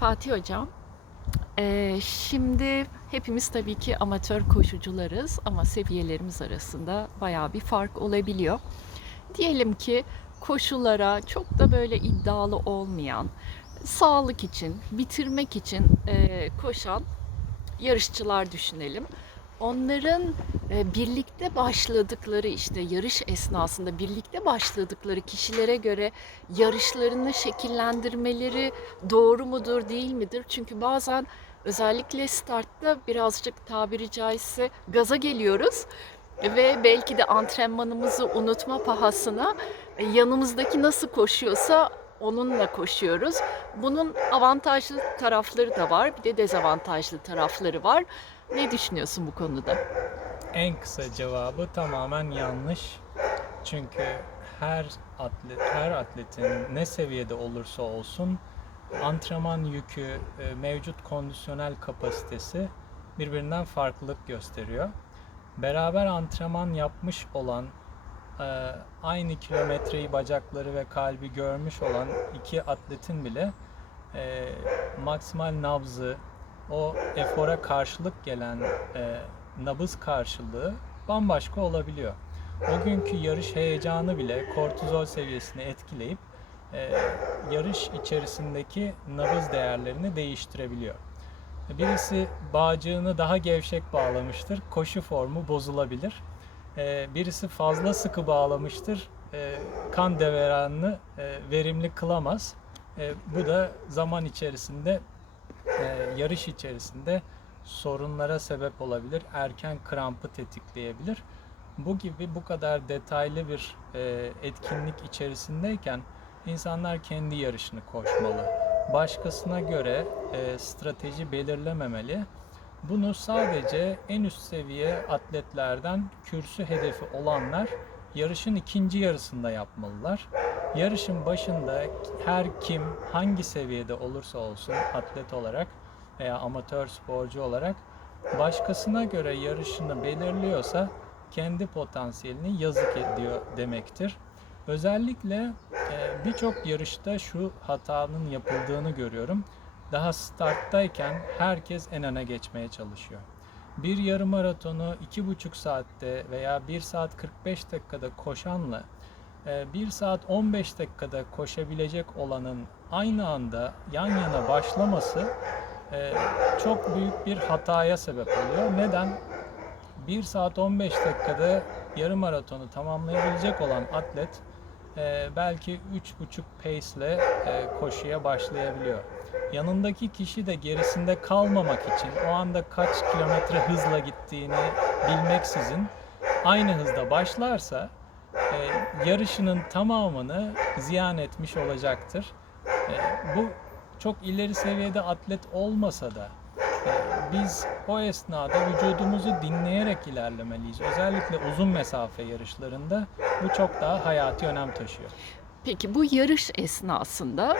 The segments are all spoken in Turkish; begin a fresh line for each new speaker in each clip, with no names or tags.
Fatih Hocam, eee, şimdi hepimiz tabii ki amatör koşucularız ama seviyelerimiz arasında bayağı bir fark olabiliyor. Diyelim ki koşulara çok da böyle iddialı olmayan, sağlık için, bitirmek için eee, koşan yarışçılar düşünelim. Onların e, birlikte başladıkları işte yarış esnasında birlikte başladıkları kişilere göre yarışlarını şekillendirmeleri doğru mudur değil midir? Çünkü bazen özellikle startta birazcık tabiri caizse gaza geliyoruz ve belki de antrenmanımızı unutma pahasına e, yanımızdaki nasıl koşuyorsa onunla koşuyoruz. Bunun avantajlı tarafları da var, bir de dezavantajlı tarafları var. Ne düşünüyorsun bu konuda?
En kısa cevabı tamamen yanlış. Çünkü her atlet, her atletin ne seviyede olursa olsun antrenman yükü, e, mevcut kondisyonel kapasitesi birbirinden farklılık gösteriyor. Beraber antrenman yapmış olan, e, aynı kilometreyi bacakları ve kalbi görmüş olan iki atletin bile e, maksimal nabzı, o efora karşılık gelen e, nabız karşılığı bambaşka olabiliyor. O günkü yarış heyecanı bile kortizol seviyesini etkileyip e, yarış içerisindeki nabız değerlerini değiştirebiliyor. Birisi bağcığını daha gevşek bağlamıştır, koşu formu bozulabilir. E, birisi fazla sıkı bağlamıştır, e, kan deveranını e, verimli kılamaz. E, bu da zaman içerisinde e, yarış içerisinde sorunlara sebep olabilir, erken krampı tetikleyebilir. Bu gibi bu kadar detaylı bir e, etkinlik içerisindeyken insanlar kendi yarışını koşmalı. Başkasına göre e, strateji belirlememeli. Bunu sadece en üst seviye atletlerden kürsü hedefi olanlar yarışın ikinci yarısında yapmalılar. Yarışın başında her kim hangi seviyede olursa olsun atlet olarak veya amatör sporcu olarak başkasına göre yarışını belirliyorsa kendi potansiyelini yazık ediyor demektir. Özellikle e, birçok yarışta şu hatanın yapıldığını görüyorum. Daha starttayken herkes en öne geçmeye çalışıyor. Bir yarım maratonu iki buçuk saatte veya 1 saat 45 dakikada koşanla 1 saat 15 dakikada koşabilecek olanın aynı anda yan yana başlaması e, çok büyük bir hataya sebep oluyor. Neden? 1 saat 15 dakikada yarım maratonu tamamlayabilecek olan atlet e, belki 3,5 pace ile e, koşuya başlayabiliyor. Yanındaki kişi de gerisinde kalmamak için o anda kaç kilometre hızla gittiğini bilmeksizin aynı hızda başlarsa e, yarışının tamamını ziyan etmiş olacaktır. E, bu çok ileri seviyede atlet olmasa da e, biz o esnada vücudumuzu dinleyerek ilerlemeliyiz. Özellikle uzun mesafe yarışlarında bu çok daha hayati önem taşıyor.
Peki bu yarış esnasında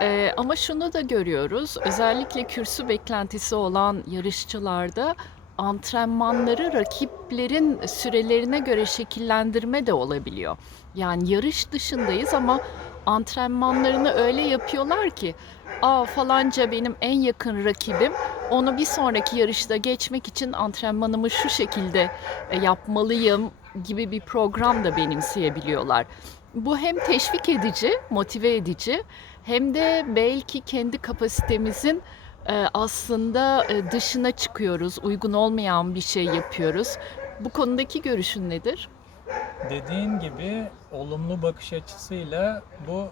e, ama şunu da görüyoruz. Özellikle kürsü beklentisi olan yarışçılarda antrenmanları rakiplerin sürelerine göre şekillendirme de olabiliyor. Yani yarış dışındayız ama antrenmanlarını öyle yapıyorlar ki aa falanca benim en yakın rakibim onu bir sonraki yarışta geçmek için antrenmanımı şu şekilde e, yapmalıyım gibi bir program da benimseyebiliyorlar. Bu hem teşvik edici, motive edici hem de belki kendi kapasitemizin aslında e, dışına çıkıyoruz, uygun olmayan bir şey yapıyoruz. Bu konudaki görüşün nedir?
Dediğin gibi olumlu bakış açısıyla bu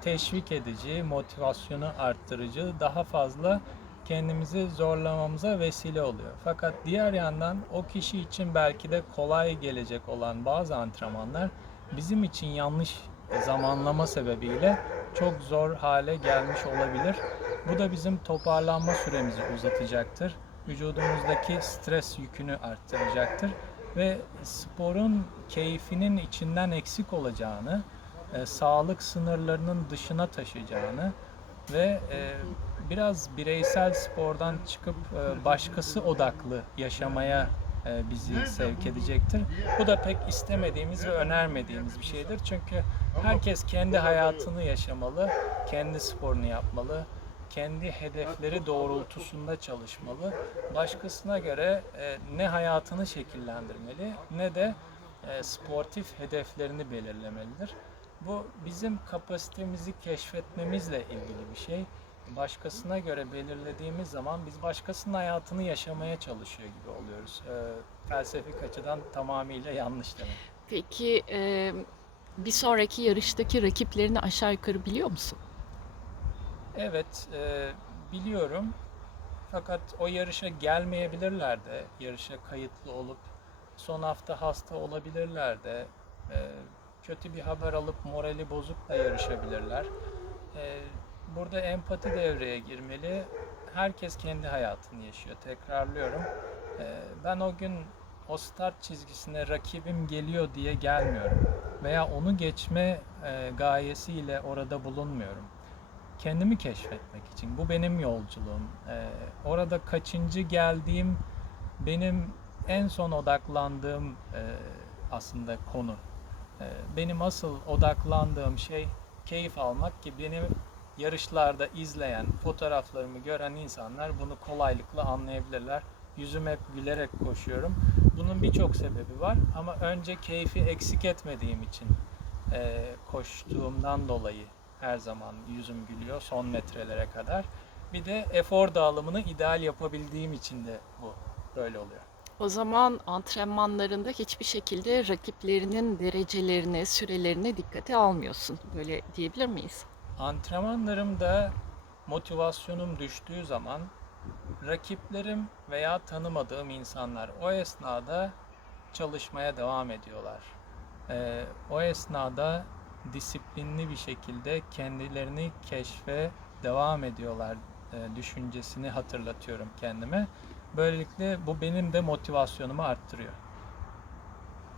teşvik edici, motivasyonu arttırıcı, daha fazla kendimizi zorlamamıza vesile oluyor. Fakat diğer yandan o kişi için belki de kolay gelecek olan bazı antrenmanlar bizim için yanlış zamanlama sebebiyle çok zor hale gelmiş olabilir. Bu da bizim toparlanma süremizi uzatacaktır. Vücudumuzdaki stres yükünü arttıracaktır ve sporun keyfinin içinden eksik olacağını, e, sağlık sınırlarının dışına taşıyacağını ve e, biraz bireysel spordan çıkıp e, başkası odaklı yaşamaya e, bizi sevk edecektir. Bu da pek istemediğimiz ve önermediğimiz bir şeydir. Çünkü herkes kendi hayatını yaşamalı, kendi sporunu yapmalı. Kendi hedefleri doğrultusunda çalışmalı. Başkasına göre e, ne hayatını şekillendirmeli ne de e, sportif hedeflerini belirlemelidir. Bu bizim kapasitemizi keşfetmemizle ilgili bir şey. Başkasına göre belirlediğimiz zaman biz başkasının hayatını yaşamaya çalışıyor gibi oluyoruz. E, felsefik açıdan tamamıyla yanlış demek.
Peki e, bir sonraki yarıştaki rakiplerini aşağı yukarı biliyor musun?
Evet, e, biliyorum. Fakat o yarışa gelmeyebilirler de, yarışa kayıtlı olup son hafta hasta olabilirler de, e, kötü bir haber alıp morali bozuk da yarışabilirler. E, burada empati devreye girmeli. Herkes kendi hayatını yaşıyor. Tekrarlıyorum. E, ben o gün o start çizgisine rakibim geliyor diye gelmiyorum veya onu geçme e, gayesiyle orada bulunmuyorum kendimi keşfetmek için. Bu benim yolculuğum. Ee, orada kaçıncı geldiğim benim en son odaklandığım e, aslında konu. Ee, benim asıl odaklandığım şey keyif almak ki benim yarışlarda izleyen, fotoğraflarımı gören insanlar bunu kolaylıkla anlayabilirler. Yüzüm hep gülerek koşuyorum. Bunun birçok sebebi var ama önce keyfi eksik etmediğim için e, koştuğumdan dolayı her zaman yüzüm gülüyor son metrelere kadar. Bir de efor dağılımını ideal yapabildiğim için de bu böyle oluyor.
O zaman antrenmanlarında hiçbir şekilde rakiplerinin derecelerine, sürelerine dikkate almıyorsun. Böyle diyebilir miyiz?
Antrenmanlarımda motivasyonum düştüğü zaman rakiplerim veya tanımadığım insanlar o esnada çalışmaya devam ediyorlar. Ee, o esnada disiplinli bir şekilde kendilerini keşfe devam ediyorlar e, düşüncesini hatırlatıyorum kendime. Böylelikle bu benim de motivasyonumu arttırıyor.